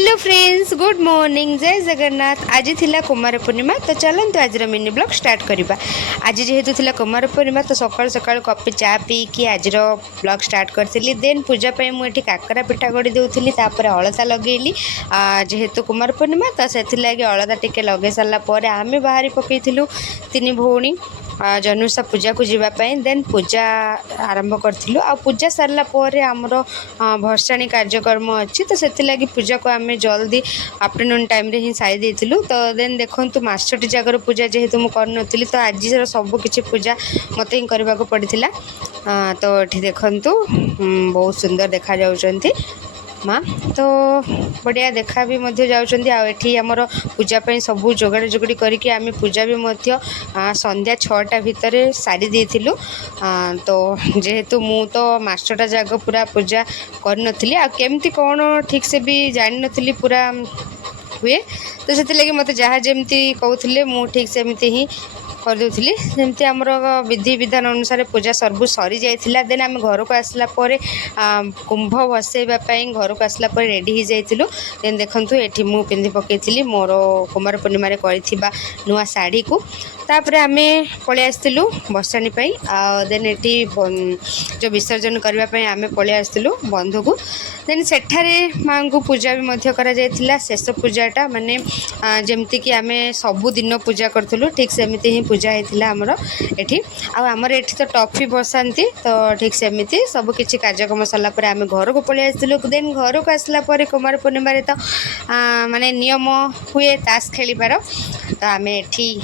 Hello friends, good morning, जय जगन्नाथ। आज थिला कुमार पूर्णिमा, तो चलते आज मिनी ब्लॉग स्टार्ट करवा। आज जेहेतु थिला कुमार पूर्णिमा, तो सकाल सकाल कपे चा पीकी आज ब्लॉग स्टार्ट करी। देन पूजा पे मुझे काकरा पिठा गड़ी दूसरी, अलता लगेली। जेहेतु कुमार पूर्णिमा, तो से अलता टिके लगे सारापर आम बाहरी पकईलु तीन भौणी जनुषा पूजा को जीवाई। देन पूजा आरंभ करूँ। आ पूजा सारापर आमर भर्षाणी कार्यक्रम अच्छी, तो से पूजा को आम जल्दी आफ्टरनून टाइम रे ही सारी देलु। तो देन देखो मासटी जगार पूजा जेहेतु मुझे तो आज सबकि पूजा मत ही करने को पड़ा। तो ये देखु बहुत सुंदर देखा जाउछंती माँ, तो बढ़िया देखा भी जाऊँगी। आमर पूजापी सब जोगाड़ जोगड़ी करके आम पूजा भी संध्या 6टा भितर सारी देलु। तो जेहेतु मु तो मास्टरटा जाग पूरा पूजा करनथली, आ केमती कौन ठीक से भी जान नथली पूरा हुए। तो से लगी मत जहाँ जमती कहते मु ठीक सेमती ही करदे। जमती आमर विधि विधान अनुसार पूजा सर्व सरी जाइथिला। देन आम घर को आसला परे कुंभ बसैवाई घर को आसला परे रेडी हो जाइथिलु। देन देखंतु एठी मु पिंधि पकईथि मोर कुमार पूर्णिमा करिथिबा नुआ साड़ी को। तापर आमे पळि आस्तिलु बसाणी पई। देन एठी जो विसर्जन करने आमे पळि आस्तिलु बंधु को। देन सेठारे माँ को पूजा भी मध्य करा जाइथिला। शेष पूजाटा माने जेमती कि आमे सबु दिन पूजा करथुलु, ठीक सेमिति ही पूजा होता आमर एठी। आमर एठी तो टॉफी बसाती, तो ठीक सेमिति सब किछि कार्यक्रम सरला आम घर को पळि आस्तिलु। देन घर को आसला परे कुमार पूर्णिमा तो माने नियम हुए ताश खेलिबार। तो आम एठी